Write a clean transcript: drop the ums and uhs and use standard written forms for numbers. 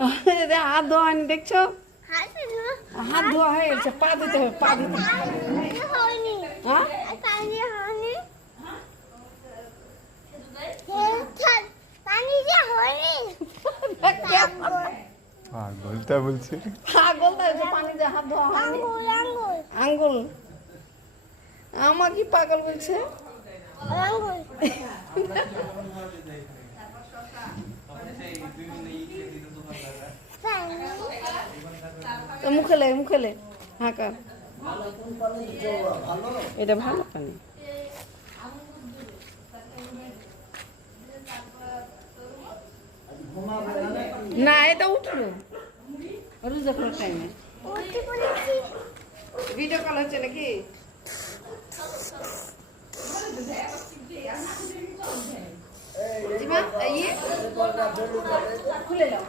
হাত ধোয়া হয়নি দেখছো? হাত ধোয়া হয়ে গেছে, পা দিতে হবে, পা দিতে হবে। হ্যাঁ পাগলটা বলছে। পাগল তাই তো, পানি দিয়ে হাত ধোয়া হয়নি। আঙ্গুল আমার কি পাগল বলছে? তো মুখেলে হ্যাঁ কর। এটা ভালো পানি। না এটা উঠলো রোজা করার টাইমে। ভিডিও কল হচ্ছে নাকি? খুলে দাও।